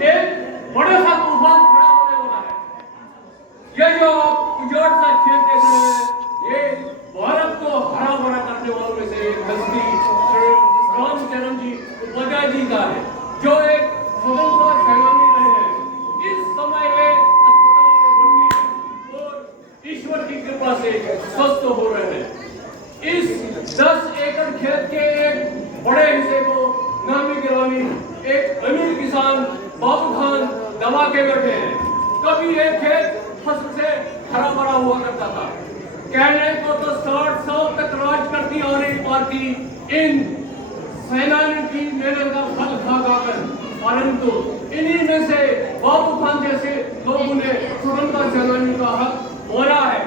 एक बड़ा सा तूफान खड़ा होने वाला है। ये जो उजाड़ सा खेत देख रहे हैं, ये भारत को हरा भरा करने वालों में से एक हस्ती रामचरण जी उपाध्याय जी का है, जो एक स्वतंत्रता सेनानी रहे हैं। इस समय वे अस्पताल में भर्ती हैं और ईश्वर की कृपा से स्वस्थ हो रहे हैं। इस 10 एकड़ खेत के एक बड़े हिस्से को नामी गिरामी एक अमीर किसान बाबू खान दबा के बैठे हैं। कभी ये खेत फसल से हरा भरा हुआ करता था। कहने को तो 60 साल तक राज करती आ रही पार्टी इन सेनानियों की मेहनत का फल खा खाकर, परंतु इन्हीं में से बाबू खान जैसे लोगों ने स्वतंत्रता सेनानी का हक बोला है।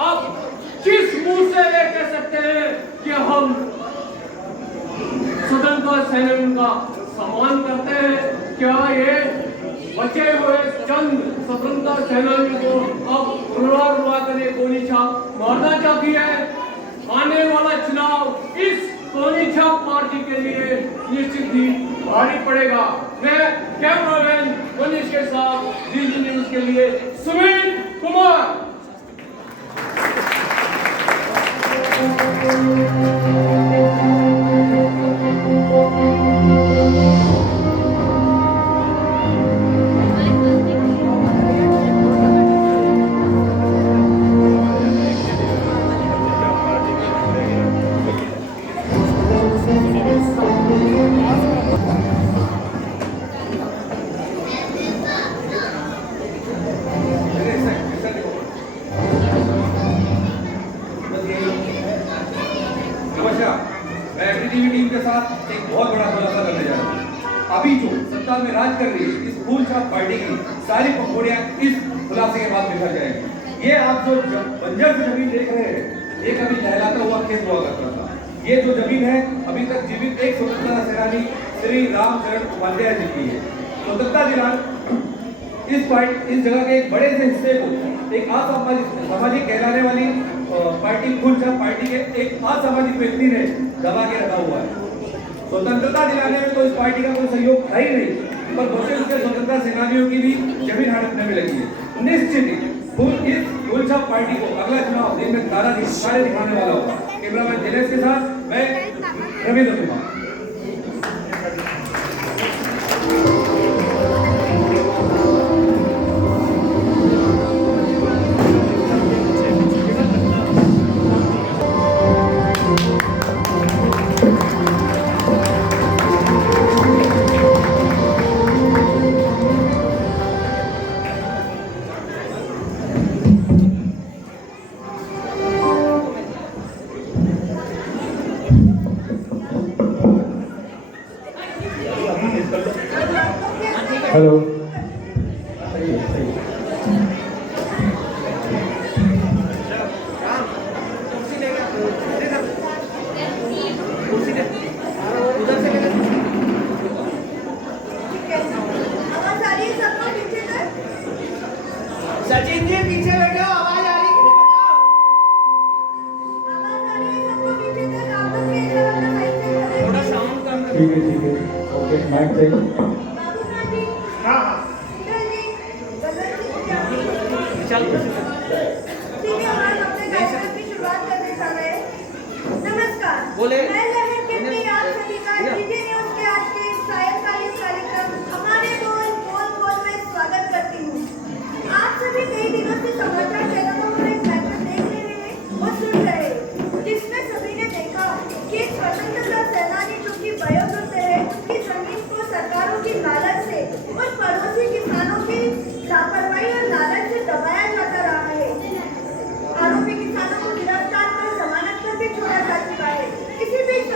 अब किस मुंह से ये कह सकते हैं कि हम स्वतंत्रता सेनानी का सम्मान करते हैं? क्या ये बचे हुए चंद स्वतंत्रता सेनानी को अब रुला कर ये गोली छाप मारना चाहती है? आने वाला चुनाव इस गोली छाप पार्टी के लिए निश्चित ही भारी पड़ेगा। मैं कैमरामैन मनीष के साथ डीजी न्यूज के लिए सुमित कुमार। टीम के साथ एक बहुत बड़ा खुलासा करने जा रहा हूं। अभी जो सत्ता में राज कर रही है इस फूल छाप पार्टी की सारी पकौड़ियां इस खुलासे के बाद बिखर जाएंगी। ये आप जो बंजर जमीन देख रहे हैं, ये कभी लहलाता हुआ खेत हुआ करता था। ये जो जमीन है अभी तक जीवित एक स्वतंत्रता सेनानी श्री रामचरण उपाध्याय जी की है। स्वतंत्रता दिनांक इस जगह के एक बड़े से हिस्से को एक असामाजिक कहलाने वाली पार्टी फूल छाप पार्टी के एक असामाजिक व्यक्ति ने दबा के रखा हुआ है। स्वतंत्रता दिलाने में तो इस पार्टी का कोई सहयोग था ही नहीं, पर बहुत से स्वतंत्रता सेनानियों की भी जमीन हड़पने में लगी है। निश्चित ही इस फूल छाप पार्टी को अगला चुनाव दिन में तारा दिखाने वाला होगा। कैमरामैन दिनेश के साथ मैं रविंद्र कुमार। हेलो सचिन जी पीछे बैठो, आवाज आ रही है? बताओ। आवाज आ रही है सबको पीछे तक? आप लोग के इधर अपना माइक चेक करें। थोड़ा साउंड कम करो। ठीक है ओके माइक चेक। बाबू खान जी, हाँ इधर जी, गगन जी, क्या चल ठीक है, हम अपने कार्यक्रम की शुरुआत करने जा रहे हैं। नमस्कार, बोले। मैं लहर कितनी आप सभी का डीजे न्यूज के आज के इस सायंकालीन कार्यक्रम हमारे बोल में स्वागत करती हूँ। आप सभी कई दिनों से समाचार चैनलों पर एक मैटर देख रहे हैं और सुन रहे हैं, जिसमें सभी ने देखा कि एक स्वतंत्रता सेनानी जो कि वयोवृद्ध है, उसकी जमीन को सरकारों की लालच से और पड़ोसी किसानों की लापरवाही और लालच से दबाया जाता रहा है। आरोपी किसानों को गिरफ्तार कर जमानत पर भी छोड़ा जा चुका है। इसी बीच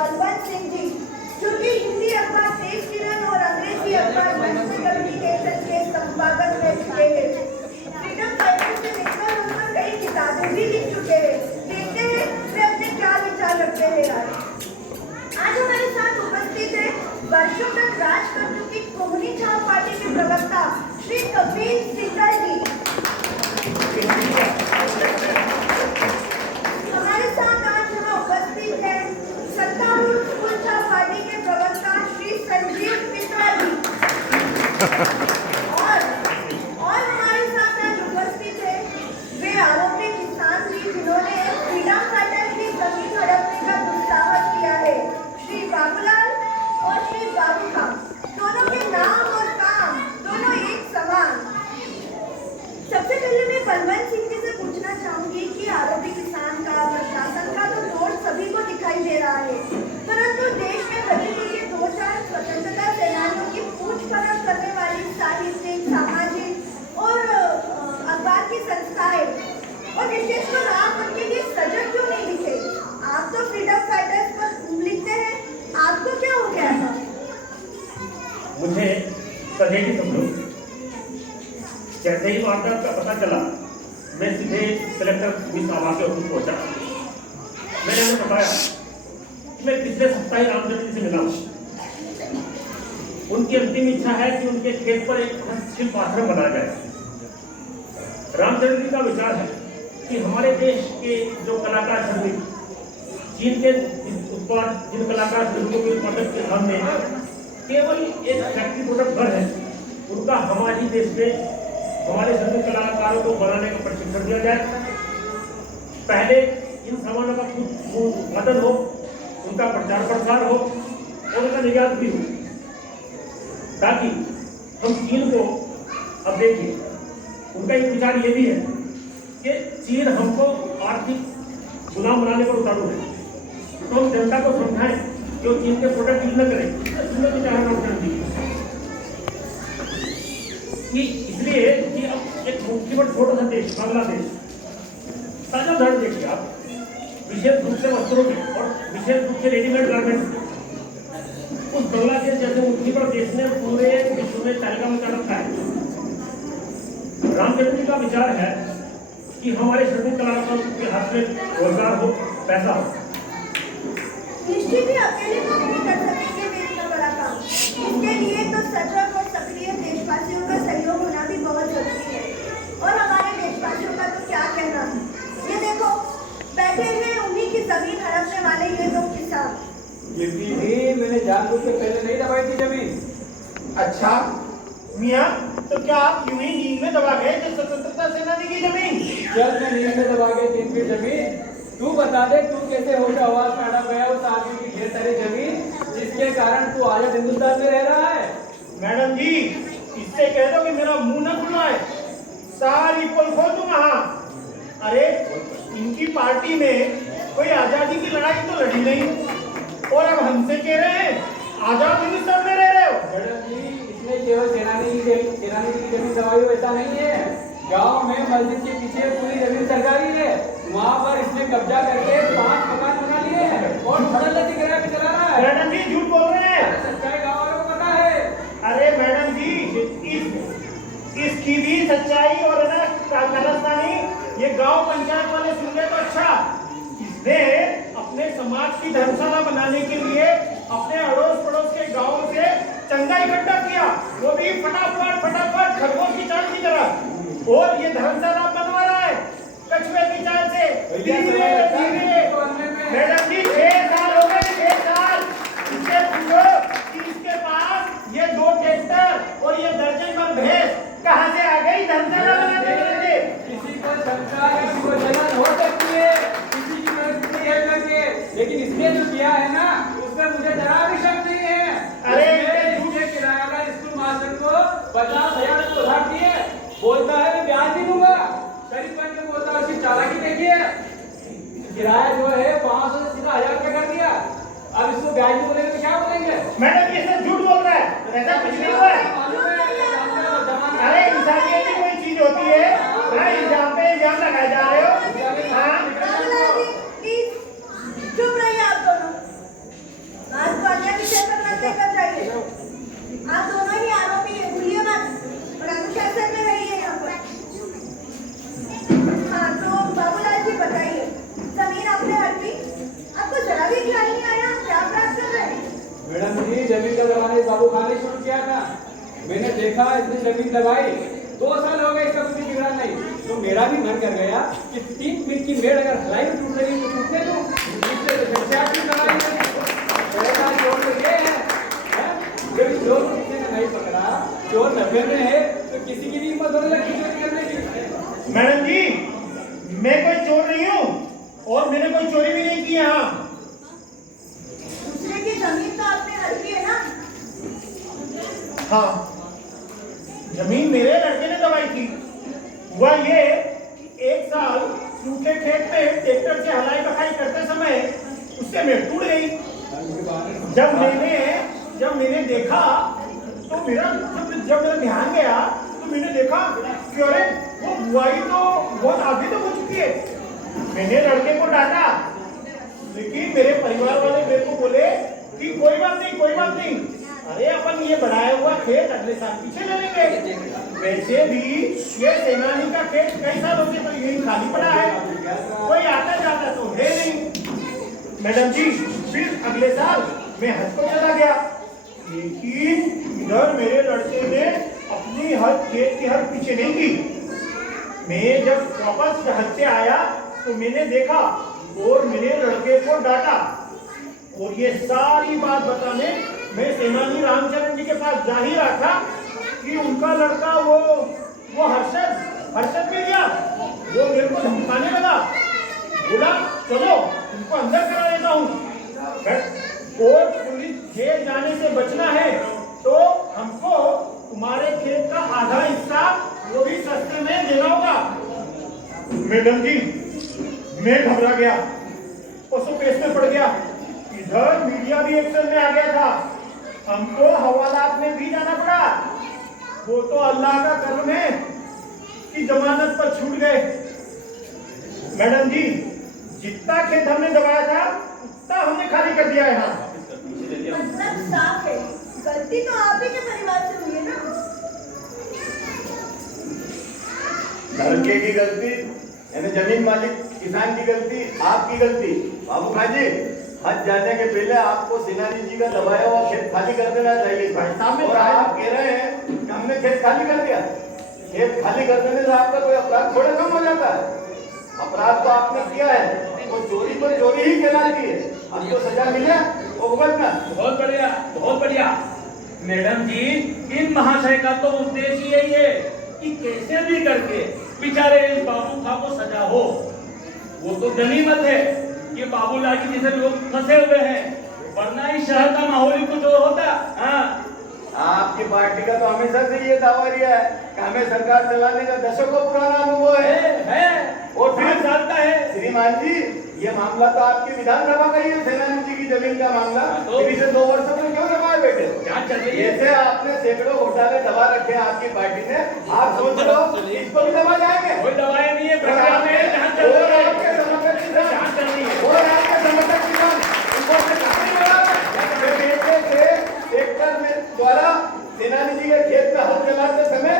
बलवंत सिंह जी, जो कि हिंदी अखबार देश किरण और अंग्रेजी अखबार वंश कम्युनिकेशन के संपादक रह चुके हैं। फ्रीडम फाइटर से मिलकर उन्होंने कई किताबें भी लिख चुके हैं। देखते हैं वे अपने क्या विचार रखते हैं यार। आज हमारे साथ उपस्थित है वर्षों तक राज कर चुकी कोहनी छाप पार्टी के प्रवक्ता श्री कपिल सिब्बल जी। हमारे साथ आज यहाँ उपस्थित है सत्तारूढ़ स्कूल छाप पार्टी के प्रवक्ता श्री संजीव मिश्रा जी। और हमारे साथ आज उपस्थित है वे आरोपी किसान जी जिन्होंने फ्रीडम फाइटर की जमीन हड़पने का दुस्साहस किया है, श्री बाबूलाल और श्री बाबू खान। दोनों के नाम और काम दोनों एक समान। सबसे पहले मैं बलवंत सिंह जी से पूछना चाहूंगी कि आरोपी किसान का प्रशासन का तो तोड़ सभी को दिखाई दे रहा है, परंतु देश में बची हुई 2-4 स्वतंत्रता सेनानियों की पूछपरछ करने वाली साहित्यिक, सामाजिक और अखबार की संस्थाएं और विशेषकर आप उनके लिए सजग क्यों नहीं दिखे? आप तो फ्रीडम फाइटर्स पर लिखते हैं, आपको क्या हो गया था? मुझे सजे की समझो। जैसे ही वारदात का पता चला, मैं सीधे कलेक्टर पुलिस आवास के ऑफिस पहुंचा। मैंने उन्हें बताया कि मैं पिछले सप्ताह ही रामचंद्र जी से मिला हूँ। उनकी अंतिम इच्छा है कि उनके खेत पर एक हस्तशिल्प आश्रम बनाया जाए। रामचंद्र जी का विचार है कि हमारे देश के जो कलाकार श्रमिक चीन के उत्पाद, जिन कलाकार श्रमिकों के उत्पादन के सामने केवल एक फैक्ट्री प्रोडक्ट भर है, उनका हमारे देश में हमारे श्रमिक कलाकारों को बनाने का प्रशिक्षण दिया जाए। पहले इन सामानों का उत्पादन हो, उनका प्रचार प्रसार हो और उनका निर्यात भी हो, ताकि हम चीन को, अब देखिए उनका एक विचार ये भी है कि चीन हमको आर्थिक गुलाम बनाने पर उतारू है, तो हम जनता को समझाएं कि वो चीन के प्रोडक्ट यूज न करें। कि इसलिए कि अब एक मुख्यमंत्री छोटा सा देश बांग्लादेश, ताजा उदाहरण देखिए आप, विशेष रूप से वस्त्रों में और विशेष रूप से रेडीमेड गारमेंट्स में, उस बांग्लादेश जैसे मुख्यमंत्री देश ने पूरे विश्व में तहलका मचा रखा है। रामचंद्र जी का विचार है कि हमारे श्रमिक कलाकारों के हाथ में रोजगार हो, पैसा हो। निश्चित ही अकेले काम नहीं कर सकेंगे वे इतना बड़ा काम। इसके लिए तो सजग और सक्रिय देशवासियों का सहयोग होना भी बहुत जरूरी है। और हमारे देशवासियों का तो क्या कहना, ये देखो बैठे हैं उन्हीं की जमीन हड़पने वाले ये लोग किसान। मैंने जानबूझ के पहले नहीं दबाई थी जमीन। अच्छा मियाँ, तो क्या आप यूं ही नींद में दबा गए जो स्वतंत्रता सेनानी की जमीन? जब मैं नींद में दबा के 3 फीट जमीन, तू बता दे तू कैसे होश आवाज में अड़क गया उस आदमी की ढेर सारी जमीन जिसके कारण तू आजाद हिंदुस्तान में रह रहा है। मैडम जी, इससे कह दो कि मेरा मुंह न खुलवाए, सारी पोल खोल दूंगा। हाँ, अरे इनकी पार्टी में कोई आजादी की लड़ाई तो लड़ी नहीं और अब हमसे कह रहे हैं आजाद हिंदुस्तान में रह रहे हो। मैडम जी, इसमें केवल सेनानी की जमीन दबाई वैसा नहीं है। गांव में मस्जिद के पीछे पूरी जमीन सरकारी है, वहाँ पर इसने कब्जा करके 5 मकान बना लिए हैं और फड़ल किराए पे चला रहा है। मैडम जी झूठ बोल रहे हैं। सच्चाई गाँव वालों को पता है। अरे मैडम जी, इसकी भी सच्चाई और है ना कारस्तानी ये गांव पंचायत वाले सुन गए तो अच्छा। इसने अपने समाज की धर्मशाला बनाने के लिए अपने अड़ोस पड़ोस के गांव से चंदा इकट्ठा किया, वो भी फटाफट खरगोश की चाल की तरह, और ये धर्मशाला बनवा रहा है कछुए की चाल से। धीरे धीरे मैडम जी 6 साल हो गए, 6 साल। इससे पूछो कि इसके पास ये 2 ट्रैक्टर और ये दर्जन भर भैंस कहाँ से आ गई धर्मशाला बनाने के लिए? किसी को शंका है, किसी को जलन हो सकती है, किसी की परिस्थिति है करके, लेकिन इसने जो किया है ना उसमें मुझे जरा भी शक नहीं है। अरे इसने किराएदार स्कूल मास्टर को 50,000 को उधार दिए, बोलता है मैं ब्याज नहीं दूंगा। गरीब बन के बोलता है, उसकी चालाकी देखिए, किराया जो है 500 से सीधा 1000 रुपया कर दिया। अब इसको ब्याज नहीं बोलेंगे तो क्या बोलेंगे? मैडम ये सब झूठ बोल रहा है, ऐसा कुछ नहीं हुआ है। अरे इंसानियत की कोई चीज होती है, हाँ, इल्जाम पे इल्जाम लगाए जा रहे हो। हाँ, चुप रहिए आप दोनों। आया था, मैंने देखा इसने जमीन दबाई, 2 साल हो गए इसका कुछ बिगड़ा नहीं, तो मेरा भी मन कर गया कि 3 फीट की मेड़ अगर हलाई में टूट रही तो टूटने दूं, इससे तो फिर से आपकी दवाई मेरा जोर तो ये है, जब चोर किसी ने नहीं पकड़ा, चोर नब्बे में है, तो किसी की भी हिम्मत होने लगी चोरी करने की। मैडम जी, मैं कोई चोर नहीं हूँ और मैंने कोई चोरी भी नहीं की यहाँ। दूसरे की जमीन तो आपने हड़पी है ना? हाँ, जमीन मेरे लड़के ने दबाई थी। हुआ ये, 1 साल सूखे खेत में ट्रैक्टर से हलाई बखाई करते समय उससे मेड़ टूट गई। जब मैंने देखा तो जब मेरा ध्यान गया तो मैंने देखा कि अरे वो बुआई तो बहुत आगे तक हो चुकी है। मैंने लड़के को डांटा, लेकिन मेरे परिवार वाले मेरे को बोले कि कोई बात नहीं, अरे अपन ये बढ़ाया हुआ खेत अगले साल पीछे ले लेंगे। वैसे भी ये सेनानी का खेत कई सालों से तो यही खाली पड़ा है, कोई आता जाता तो है नहीं। मैडम जी, फिर अगले साल मैं हज को चला गया, लेकिन इधर मेरे लड़के ने अपनी खेत की हद पीछे नहीं की। मैं जब वापस हज से आया तो मैंने देखा और मेरे लड़के को डांटा, और ये सारी बात बताने मैं सेनानी रामचंद्र जी के पास जा ही रहा था कि उनका लड़का वो हर्षद मिल गया। वो मेरे को धमकाने लगा, बोला चलो तुमको अंदर करा देता हूँ, और पुलिस जेल जाने से बचना है तो हमको तुम्हारे खेत का आधा हिस्सा वो भी सस्ते में देना होगा। मैडम जी, मैं घबरा गया, पशु पेश में पड़ गया। इधर मीडिया भी एक्शन में आ गया था, हमको हवालात में भी जाना पड़ा। वो तो अल्लाह का करम है कि जमानत पर छूट गए। मैडम जी, जितना खेत हमने दबाया था उतना हमने खाली कर दिया है। यहाँ मतलब साफ है, गलती तो आप ही के परिवार से हुई है ना? लड़के की गलती यानी जमीन मालिक किसान की गलती, आपकी गलती। बाबू खान जी, हज जाने के पहले आपको सेनानी जी का दबाया हुआ खेत खाली कर देना चाहिए भाई साहब, और आप कह रहे हैं कि हमने खेत खाली कर दिया। खेत खाली कर देने से आपका कोई अपराध थोड़ा कम हो जाता है। अपराध तो आपने किया है, वो चोरी पर चोरी ही कहलाती है। आपको सजा मिले वो भुगतना। बहुत बढ़िया मैडम जी, इन महाशय का तो उद्देश्य यही है कि कैसे भी करके बेचारे इस बाबू खा को सजा हो। वो तो गनीमत है कि बाबूलाल जी जैसे लोग फंसे हुए हैं, वरना इस शहर का माहौल ही कुछ और होता। हाँ, आपकी पार्टी का तो हमेशा से ये दावा रिया है कि हमें सरकार चलाने का दशकों पुराना अनुभव है और फिर चलता है। श्रीमान जी, ये मामला तो आपकी विधानसभा का ही है, सेनानी जी की जमीन का मामला। तो पिछले 2 वर्षों में क्यों दबाए बैठे? क्या चल रही है? जैसे आपने सैकड़ों घोटाले दबा रखे हैं आपकी पार्टी ने, आप सोच लो इसको भी दबा जाएंगे। कोई दवाई नहीं है, प्रक्रिया में जांच चल रही है। आपके समर्थक किसान, जांच चल रही है। और आपके समर्थक किसान, उनको से काफी बड़ा ट्रैक्टर में द्वारा सेनानी जी के खेत में हल चलाते समय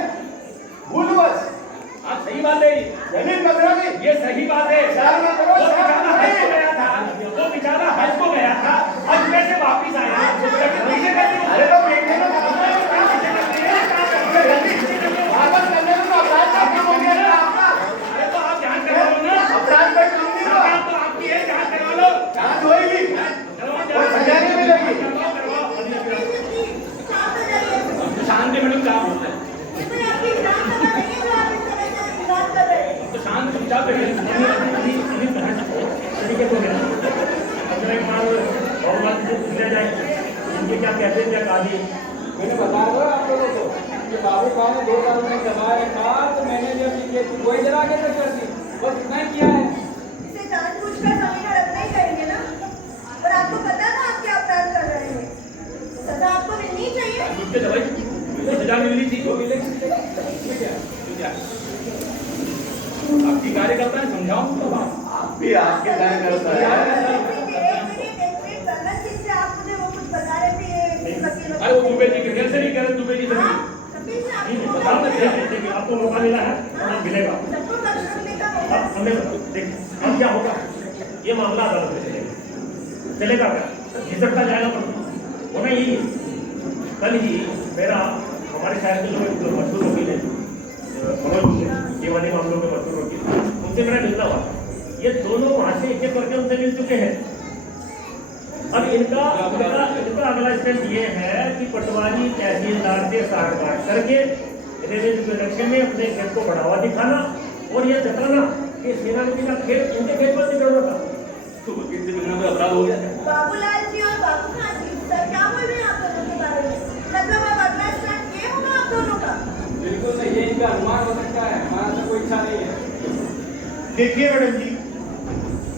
भूलवश हाँ, सही बात है, जमीन बदला गई। ये सही बात है। शाल में करो, वो शाल बेचारा में हज को गया था, वो बेचारा हज को गया था, हज में से वापिस आया, लेकिन पीछे कर दी। अरे तो देखने में वापस करने में तो अपराध का काम हो गया ना आपका। अरे तो आप जांच करवा लो ना, अपराध का काम नहीं हुआ, सरकार तो आपकी है, जांच करवा लो। जांच होएगी, कोई सजा नहीं मिलेगी। शांति मैडम काम होता है इसमें आपकी विधानसभा नहीं है जो आप इस तरह से विवाद कर रहे हैं। तो शांत चुपचाप बैठे। क्या कहते हैं, क्या कहानी? मैंने बता दो आप लोगों को कि बाबू खान ने 2 साल में दबाया था, तो मैंने जब ये खेत की कोई जरा के तक कर दी, बस इतना ही किया है। इसे जानबूझकर जमीन हड़पना ही करेंगे ना? और आपको पता है ना आप क्या अपराध कर रहे हैं? सजा आपको मिलनी ही चाहिए। उसके दवाई सजा मिलनी थी, वो मिलेगी क्या? आपकी कार्यकर्ता ने समझाऊं तो बात आप भी आपके कार्यकर्ता है। अरे वो दुबे जी के घर से नहीं करे, दुबे जी से नहीं बताओ ना, आपको मौका मिला है, हमें मिलेगा। अब हमें देख अब क्या होगा, ये मामला अदालत में चलेगा क्या? झिझकता जाएगा, होना यही है। कल ही मेरा हमारे शहर के जो मशहूर वकील है मनोज, ये वाले मामलों में मशहूर वकील, उनसे मेरा मिलना हुआ। ये दोनों वहाँ से एक एक करके उनसे मिल चुके हैं। अब इनका अगला स्टेप ये है कि पटवारी तहसीलदार से साठ करके रेवेन्यू इलेक्शन में अपने खेत को बढ़ावा दिखाना और ये जताना कि सेनापति का खेत इनके खेत पर नहीं करना था। तो वकील से मिलना कोई अपराध हो गया? बाबूलाल जी और बाबू खान जी, सर क्या बोल रहे हैं आप दोनों के बारे में? मतलब अब अगला स्टेप ये होगा आप दोनों का? बिल्कुल नहीं, ये इनका अनुमान हो सकता है, हमारा तो कोई इच्छा नहीं है। देखिए मैडम जी,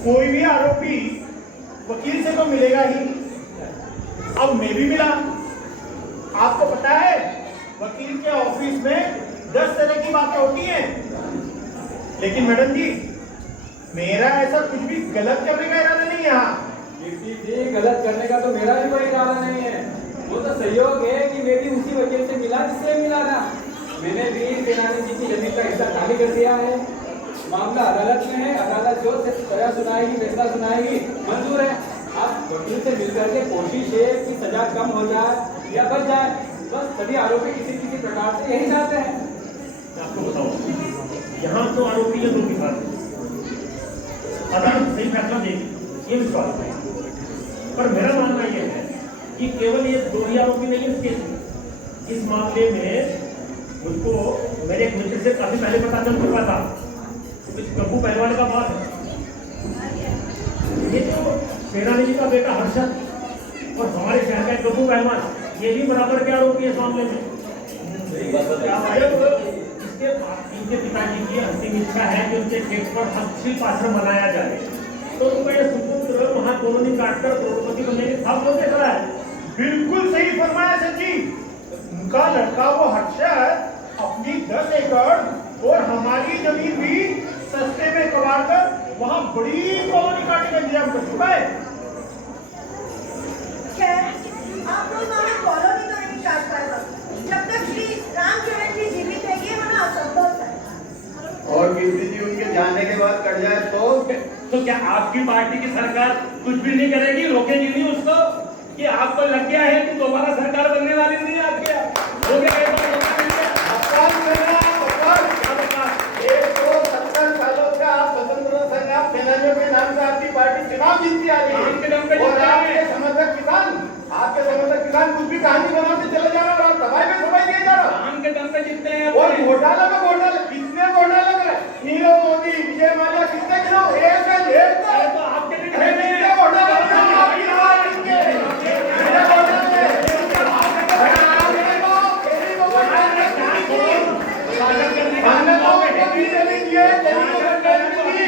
कोई भी आरोपी वकील से तो मिलेगा ही। अब मैं भी मिला। आपको पता है वकील के ऑफिस में 10 तरह की बातें होती हैं, लेकिन मैडम जी मेरा ऐसा कुछ भी गलत करने का इरादा नहीं है। यहाँ कीर्ति जी, गलत करने का तो मेरा भी कोई इरादा नहीं है। वो तो सहयोग है कि मैं भी उसी वकील से मिला जिससे मिला था। मैंने भी सेनानी जी की जमीन का हिस्सा खाली कर दिया है। मामला अदालत में है, अदालत जो सजा सुनाएगी, फैसला सुनाएगी, मंजूर है। आप वकील से मिलकर के कोशिश है कि सजा कम हो जाए या बच जाए, बस सभी आरोपी किसी प्रकार से यही चाहते हैं। आपको बताओ, यहाँ तो आरोपी है दो के साथ, अदालत सही फैसला देगी, ये विश्वास है। पर मेरा मानना यह है कि केवल ये दो ही आरोपी नहीं है इस केस में। इस मामले में मुझको मेरे एक मित्र से काफी पहले पता चल चुका था। कुछ गप्पू पहलवान का बात है, ये जो सेनानी जी का बेटा हर्षद और हमारे शहर का गप्पू पहलवान, ये भी बराबर के आरोपी है इस मामले में। इनके पिताजी की अंतिम इच्छा है कि उनके खेत पर हस्तशिल्प आश्रम बनाया जाए, तो उनका ये सुपुत्र वहाँ कॉलोनी काटकर करोड़पति बनने के ख्वाब कैसे करा है? बिल्कुल सही फरमाया सर जी। उनका लड़का वो हर्षद अपनी 10 एकड़ और हमारी जमीन भी सस्ते में कबाड़ कर वहाँ बड़ी कॉलोनी काटने का इंतजाम कर चुका है। खैर, आप लोग हमें कॉलोनी तो नहीं काट पाएगा। जब तक श्री रामचरण जी जीवित है, ये होना असंभव है। और कीर्ति जी उनके जाने के बाद कट जाए तो क्या आपकी पार्टी की सरकार कुछ भी नहीं करेगी, रोकेगी नहीं उसको? कि आपको लग गया है कि दोबारा सरकार बनने वाली नहीं है आपके? हो गया एक बार अपराध करना, अपराध 170 सालों से आप स्वतंत्रता संग्राम सेनानियों के नाम से आपकी पार्टी चुनाव जीतती आ रही है और आपके समर्थक किसान कुछ भी कहानी बनाते चले जा रहा है और तबाही में सबाई दिए जा रहा आम के दम पे जीतते हैं और घोटाला में घोटाला, कितने घोटाला कर रहे हैं? नीरव मोदी, विजय माल्या, कितने गिनाओ? एक है ढेर का। तो आपके भी अरे कितने घोटाला कर रहे हैं? आपकी आवाज इनके कितने घोटाले हैं? हमने तो कभी नहीं किए, टेलीविजन पे नहीं की।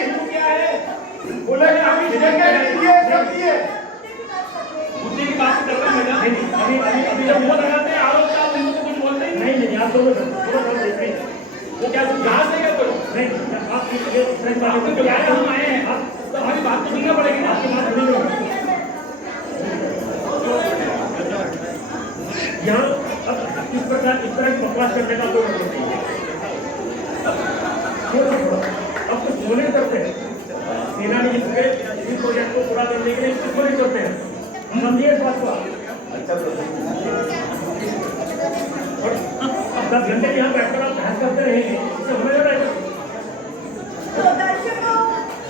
बुलेट अभी जगह नहीं किए, सब किए। मुद्दे की बात कर रहे हैं मैडम। अभी जब वो लगाते हैं आरोप का, आप उनको कुछ बोलते ही नहीं। आप दोनों देखते हैं वो क्या यहाँ से क्या करो? नहीं, आप ये बात तो क्या है, हम आए हैं, आप तो हमारी बात तो सुनना पड़ेगी ना। आपकी बात सुनी होगी यहाँ। अब इस तरह की बकवास करने का कोई मतलब नहीं है। अब कुछ बोले करते हैं सेनानी जी से इस प्रोजेक्ट को पूरा करने के लिए कुछ बोले करते हैं, समझिए इस बात को। और अब 10 घंटे यहाँ बैठकर आप बहस करते रहेंगे, इससे होने लगा है। तो दर्शकों,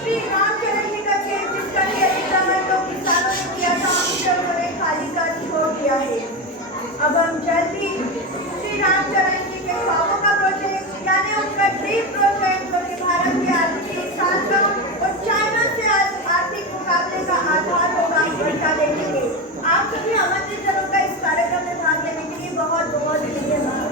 श्री रामचरण जी का खेत जिसका कि अतिक्रमण तो किसानों ने किया था, उसे उन्होंने खाली कर छोड़ दिया है। अब हम जल्दी श्री रामचरण जी के ख्वाबों का प्रोजेक्ट यानी उनका ड्रीम प्रोजेक्ट जो कि भारत की आर्थिक साधना और चाइना से आर्थिक मुकाबले का आधार होगा, उसका देखेंगे। आप सभी आमंत्रित जनों का इस कार्यक्रम में भाग लेने के लिए बहुत बहुत धन्यवाद।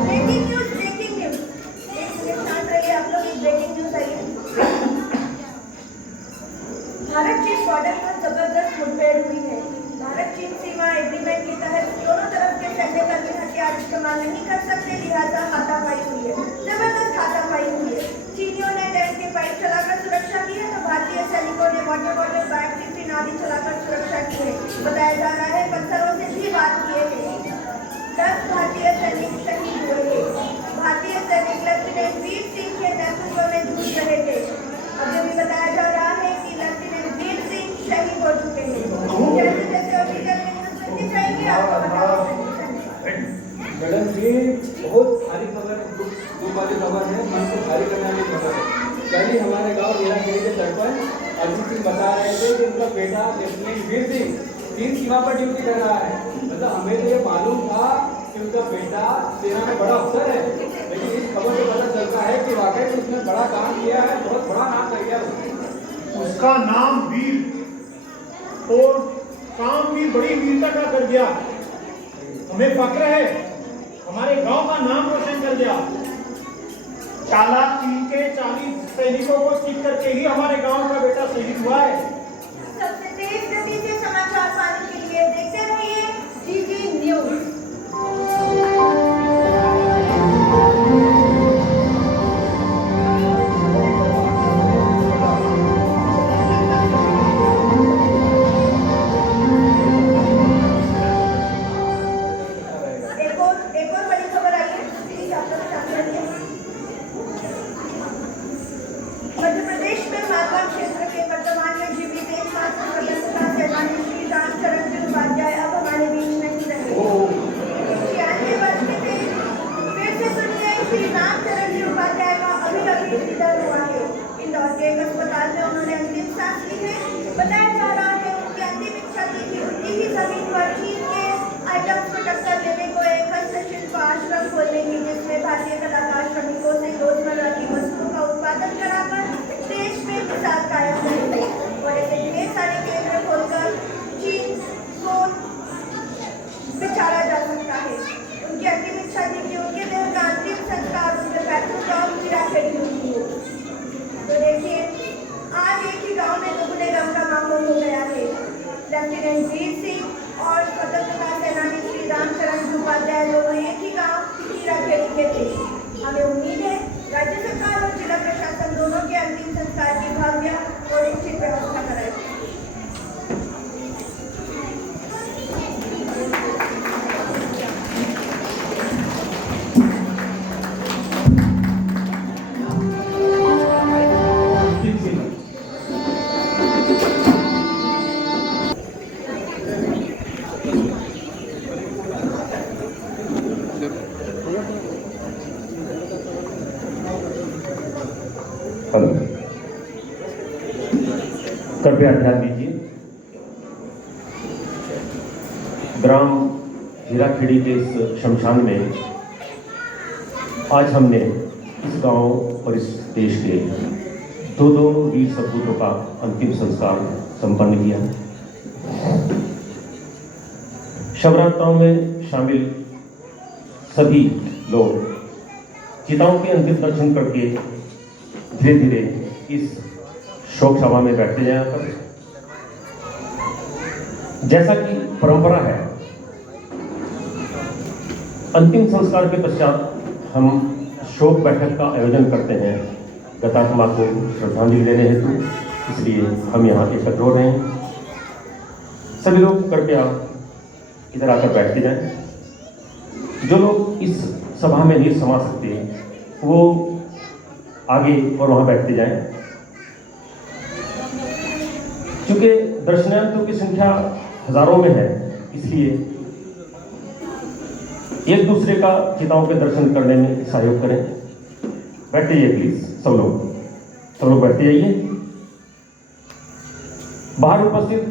Breaking news. एक मिनट शांत रहिए आप लोग, एक ब्रेकिंग न्यूज आई है। भारत चीन बॉर्डर पर जबरदस्त मुठभेड़ हुई है। भारत चीन सीमा एग्रीमेंट के तहत दोनों तरफ के सैन्यकर्मी हथियार इस्तेमाल नहीं कर सकते, लिहाजा हाथापाई हुई है, जबरदस्त हाथापाई हुई है। चीनियों ने टैंक के पाइप चलाकर सुरक्षा की है, तो भारतीय सैनिकों ने वाटर बॉटल, बैग, टिफिन आदि चलाकर सुरक्षा की है। बताया जा रहा है पत्थरों से भी बात किए हैं। 10 भारतीय सैनिक शहीद हुए हैं। मैडम जी बहुत भारी खबर है, दुख वाली खबर है, मन को भारी करने वाली खबर है। पहले हमारे गांव हीराखेड़ी के सरपंच अजीत सिंह बता रहे थे कि उनका बेटा लेफ्टिनेंट वीर सिंह 3 सीमा पर ड्यूटी कर रहा है। मतलब हमें तो ये मालूम था कि उनका बेटा सेना में बड़ा अफसर है, लेकिन इस खबर से पता चलता है कि वाकई में उसने बड़ा काम किया है, बहुत बड़ा नाम कर गया उसने। उसका नाम वीर और काम भी बड़ी वीरता का कर दिया। हमें फक्र है, हमारे गांव का नाम रोशन कर दिया। चालाक चीन के 40 सैनिकों को चीट करके ही हमारे गांव का बेटा शहीद हुआ है। सबसे तेज गति से समाचार पाने के लिए देखते रहिए जीजी न्यूज। एक और बड़ी खबर आई है, प्लीज आप लोग शांत रहिए। मध्य प्रदेश में मालवा क्षेत्र के वर्तमान में जीवित एकमात्र स्वतंत्रता सेनानी श्री रामचरण जी उपाध्याय अब हमारे बीच नहीं रहे। 96 वर्ष के थे। फिर से सुनिए, श्री रामचरण जी उपाध्याय का अभी निधन हुआ है। इंदौर के एक अस्पताल में उन्होंने अंतिम सांस ली है। बताया जा रहा है उनकी अंतिम इच्छा थी उनकी ही जमीन पर चीन के आइटम्स को टक्कर देने को एक हस्तशिल्प आश्रम खोलने की, जिसमें भारतीय कलाकार श्रमिकों से रोजमर्रा की वस्तुओं का उत्पादन कराकर देश में मिसाल कायम करेंगे और ऐसे ढेर सारे केंद्र खोलकर चीन को बिछाड़ा जा सकता है। उनकी अंतिम इच्छा थी कि उनके देह का अंतिम संस्कार उनके पैतृक गांव हीराखेड़ी में हो। तो देखिए, आज एक ही गांव में दुगने गम का माहौल हो गया है। लेफ्टिनेंट वीर सिंह और स्वतंत्रता सेनानी श्री रामचरण उपाध्याय दोनों एक ही गांव हीराखेड़ी के थे। हमें उम्मीद है राज्य सरकार और जिला प्रशासन दोनों के अंतिम संस्कार की भव्य और उचित व्यवस्था कराएगी। कृपया ध्यान दीजिए, ग्राम हीराखेड़ी के इस शमशान में आज हमने इस गांव और इस देश के दो वीर सपूतों का अंतिम संस्कार संपन्न किया। शवयात्राओं में शामिल सभी लोग चिताओं के अंतिम दर्शन करके धीरे धीरे इस शोक सभा में बैठते जाया कर। जैसा कि परंपरा है, अंतिम संस्कार के पश्चात हम शोक बैठक का आयोजन करते हैं गतात्मा को श्रद्धांजलि देने हेतु, इसलिए हम यहाँ एकत्र हो रहे हैं। सभी लोग कृपया इधर आकर बैठते जाएं। जो लोग इस सभा में नहीं समा सकते वो आगे और वहाँ बैठते जाएं। क्योंकि दर्शनार्थियों की संख्या हजारों में है, इसलिए एक दूसरे का चिताओं के दर्शन करने में सहयोग करें। बैठते जाइए प्लीज, सब लोग बैठते जाइए। बाहर उपस्थित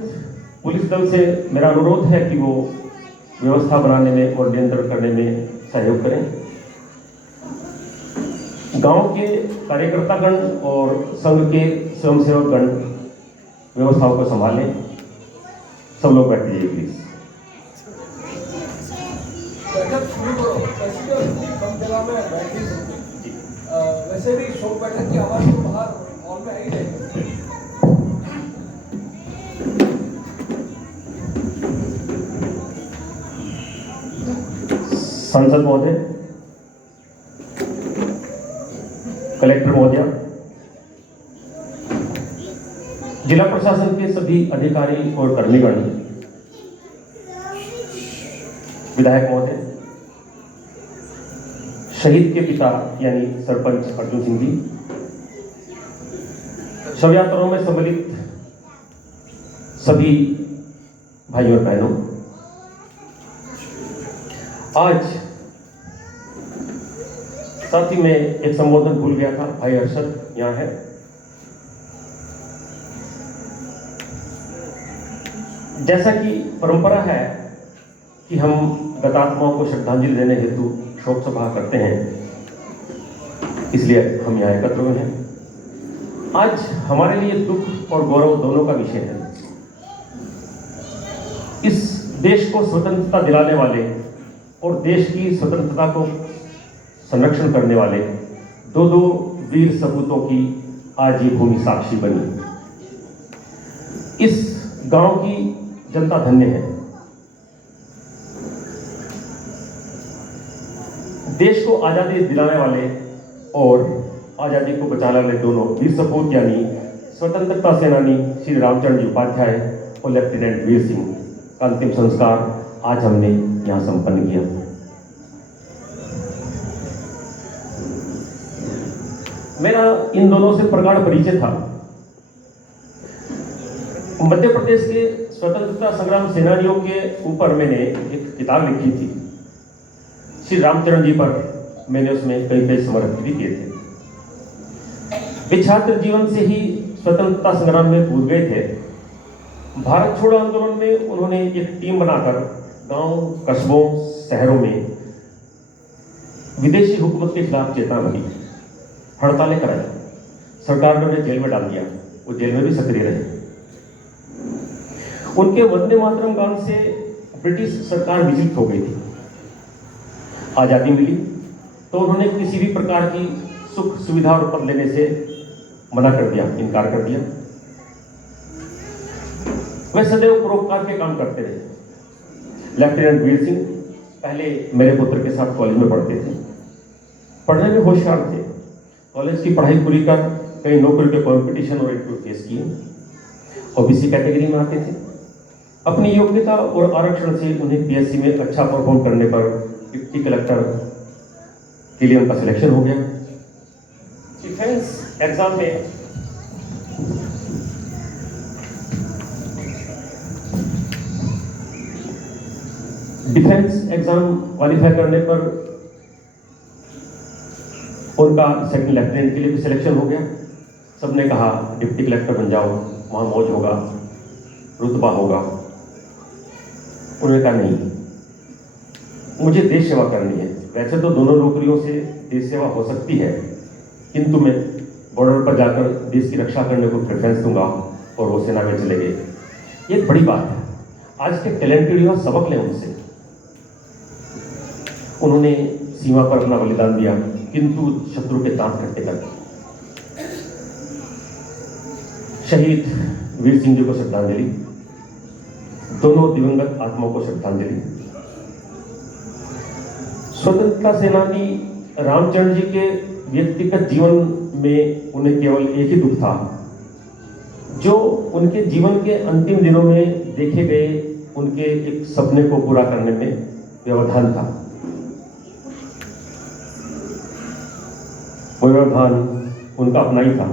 पुलिस दल से मेरा अनुरोध है कि वो व्यवस्था बनाने में और नियंत्रण करने में सहयोग करें। गांव के कार्यकर्तागण और संघ के स्वयंसेवकगण व्यवस्थाओं को संभालें। सब लोग बैठ जाइए प्लीज। बैठक शुरू करो। वैसे भी अपनी कम जगह में बैठ ही सकते, वैसे भी शोक बैठक की आवाज तो बाहर हॉल में आई है। सांसद महोदय, कलेक्टर महोदय, जिला प्रशासन के सभी अधिकारी और कर्मीगण, विधायक महोदय, शहीद के पिता यानी सरपंच अर्जुन सिंह जी, शवयात्राओं में सम्मिलित सभी भाइयों और बहनों, आज साथ ही मैं एक संबोधन भूल गया था, भाई हर्षद यहाँ है। जैसा कि परंपरा है कि हम गतात्माओं को श्रद्धांजलि देने हेतु शोक सभा करते हैं, इसलिए हम यहाँ एकत्र हुए हैं। आज हमारे लिए दुख और गौरव दोनों का विषय है। इस देश को स्वतंत्रता दिलाने वाले और देश की स्वतंत्रता को संरक्षण करने वाले दो वीर सपूतों की आज ये भूमि साक्षी बनी। इस गांव की जनता धन्य है। देश को आजादी दिलाने वाले और आजादी को बचाने वाले दोनों वीर सपूत यानी स्वतंत्रता सेनानी श्री रामचरण जी उपाध्याय और लेफ्टिनेंट वीर सिंह का अंतिम संस्कार आज हमने यहां संपन्न किया। मेरा इन दोनों से प्रगाढ़ परिचय था। मध्य प्रदेश के स्वतंत्रता संग्राम सेनानियों के ऊपर मैंने एक किताब लिखी थी। श्री रामचरण जी पर मैंने उसमें कई पेज समर्पित भी किए थे। वे छात्र जीवन से ही स्वतंत्रता संग्राम में कूद गए थे। भारत छोड़ो आंदोलन में उन्होंने एक टीम बनाकर गांव, कस्बों, शहरों में विदेशी हुकूमत के खिलाफ चेतना भरी, हड़तालें कराई। सरकार ने उन्हें जेल में डाल दिया, वो जेल में भी सक्रिय रहे। उनके वंदे मातरम गान से ब्रिटिश सरकार विचलित हो गई थी। आजादी मिली तो उन्होंने किसी भी प्रकार की सुख सुविधा और पद लेने से मना कर दिया, इनकार कर दिया। वे सदैव परोपकार के काम करते रहे। लेफ्टिनेंट वीर सिंह पहले मेरे पुत्र के साथ कॉलेज में पढ़ते थे। पढ़ने में होशियार थे। कॉलेज की पढ़ाई पूरी कर कई नौकरी के कंपटीशन और इंटरव्यू फेस किए। ओबीसी कैटेगरी में आते थे। अपनी योग्यता और आरक्षण से उन्हें पीएससी में अच्छा परफॉर्म करने पर डिप्टी कलेक्टर के लिए उनका सिलेक्शन हो गया। डिफेंस एग्जाम में क्वालिफाई करने पर उनका सेकंड लेफ्टिनेंट के लिए भी सिलेक्शन हो गया। सबने कहा डिप्टी कलेक्टर बन जाओ, वहां मौज होगा, रुतबा होगा। उन्होंने कहा नहीं, मुझे देश सेवा करनी है। वैसे तो दोनों नौकरियों से देश सेवा हो सकती है, किंतु मैं बॉर्डर पर जाकर देश की रक्षा करने को प्रेफरेंस दूंगा, और वो सेना में चले गए। ये एक बड़ी बात है। आज के टैलेंटेड युवा सबक लें उनसे। उन्होंने सीमा पर अपना बलिदान दिया, किंतु शत्रु के दांत खट्टे कर दिए। शहीद वीर सिंह जी को श्रद्धांजलि, दोनों दिवंगत आत्माओं को श्रद्धांजलि। स्वतंत्रता सेनानी रामचरण जी के व्यक्तिगत जीवन में उन्हें केवल एक ही दुख था, जो उनके जीवन के अंतिम दिनों में देखे गए उनके एक सपने को पूरा करने में व्यवधान था। वो व्यवधान उनका अपना ही था।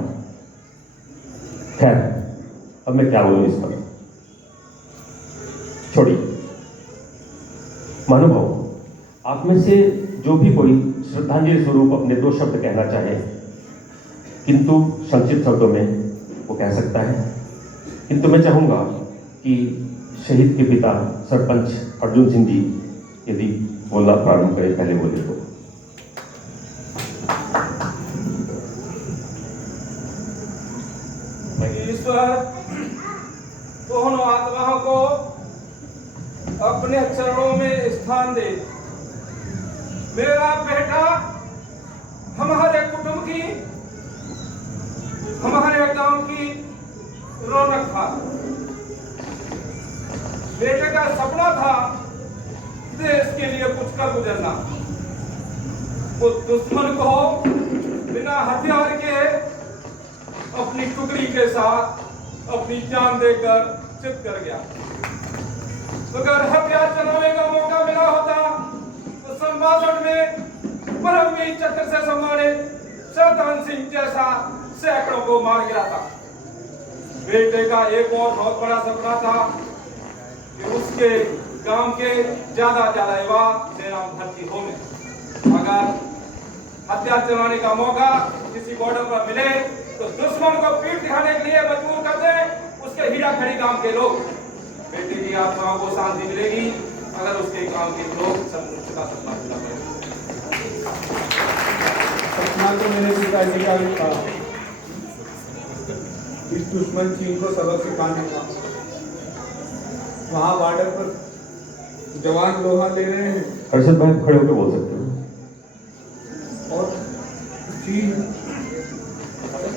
खैर, अब मैं क्या बोलूं इस पर, छोड़िए। महानुभाव, आप में से जो भी कोई श्रद्धांजलि स्वरूप अपने दो शब्द कहना चाहे, किंतु संक्षिप्त शब्दों में वो कह सकता है। किंतु मैं चाहूंगा कि शहीद के पिता सरपंच अर्जुन सिंह जी यदि बोलना प्रारंभ करें, पहले बोले तो। ईश्वर दोनों आत्माओं को अपने चरणों में स्थान दे। मेरा बेटा हमारे कुटुंब की, हमारे गांव की रौनक था। बेटे का सपना था देश के लिए कुछ कर गुजरना। वो दुश्मन को बिना हथियार के अपनी टुकड़ी के साथ अपनी जान देकर चित कर गया। अगर हथियार चलाने का मौका मिला होता तो संभाषण में परमवीर चक्र से सम्मानित शरदान सिंह जैसा सैकड़ों को मार गिराता। बेटे का एक और बहुत बड़ा सपना था कि उसके गांव के ज्यादा युवा सेना में भर्ती होंगे। अगर हथियार चलाने का मौका किसी बॉर्डर पर मिले तो दुश्मन को पीठ दिखाने के लिए मजबूर कर दे उसके हीरा खड़ी गांव के लोग। बेटी की आत्माओं को शांति मिलेगी अगर उसके गांव के लोग सचमुच का सपना पूरा करें। सपना तो मेरे पिताजी का भी था, इस दुश्मन चीन को सबक सिखाने का। वहाँ बॉर्डर पर जवान लोहा ले रहे हैं हर्षद भाई खड़े होकर बोल सकते हो। और चीन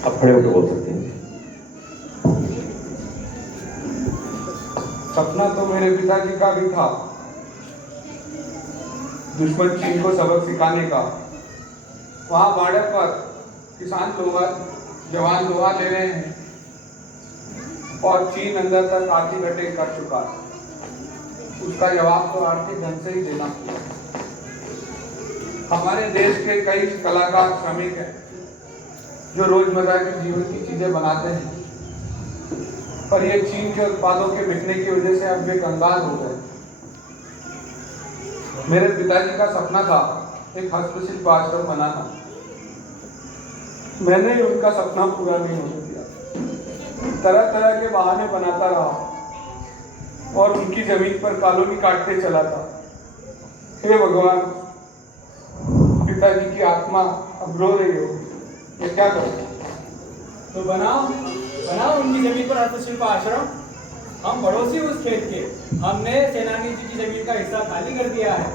आप खड़े होकर बोल सकते हैं। सपना तो मेरे पिताजी का भी था, दुश्मन चीन को सबक सिखाने का। वहाँ बॉर्डर पर किसान लोहा जवान लोहा ले रहे हैं और चीन अंदर तक आर्थिक अटैक कर चुका है। उसका जवाब तो आर्थिक ढंग से ही देना चाहिए। हमारे देश के कई कलाकार श्रमिक हैं जो रोजमर्रा के जीवन की चीजें बनाते हैं, पर ये चीन के उत्पादों के बिकने की वजह से अब वे कंगाल हो गए। मेरे पिताजी का सपना था एक हस्तशिल्प आश्रम बनाना। मैंने ही उनका सपना पूरा नहीं होने दिया। तरह तरह के बहाने बनाता रहा और उनकी जमीन पर कॉलोनी काटते चला था। हे भगवान, पिताजी की आत्मा अब रो रही हो, मैं क्या करूं? तो बनाओ उनकी जमीन पर हस्तशिल्प आश्रम। हम पड़ोसी उस खेत के, हमने सेनानी जी की जमीन का हिस्सा खाली कर दिया है।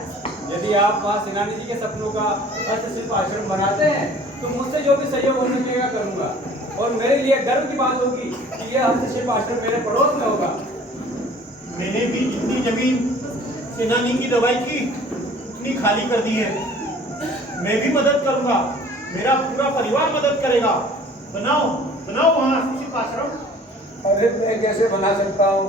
यदि आप वहाँ सेनानी जी के सपनों का हस्तशिल्प आश्रम बनाते हैं तो मुझसे जो भी सहयोग हो सकेगा करूँगा, और मेरे लिए गर्व की बात होगी कि यह हस्तशिल्प आश्रम मेरे पड़ोस में होगा। मैंने भी जितनी जमीन सेनानी की दवाई की उतनी खाली कर दी है। मैं भी मदद करूंगा, मेरा पूरा परिवार मदद करेगा। बनाओ वहाँ हस्तशिल्प आश्रम। अरे मैं कैसे बना सकता हूँ?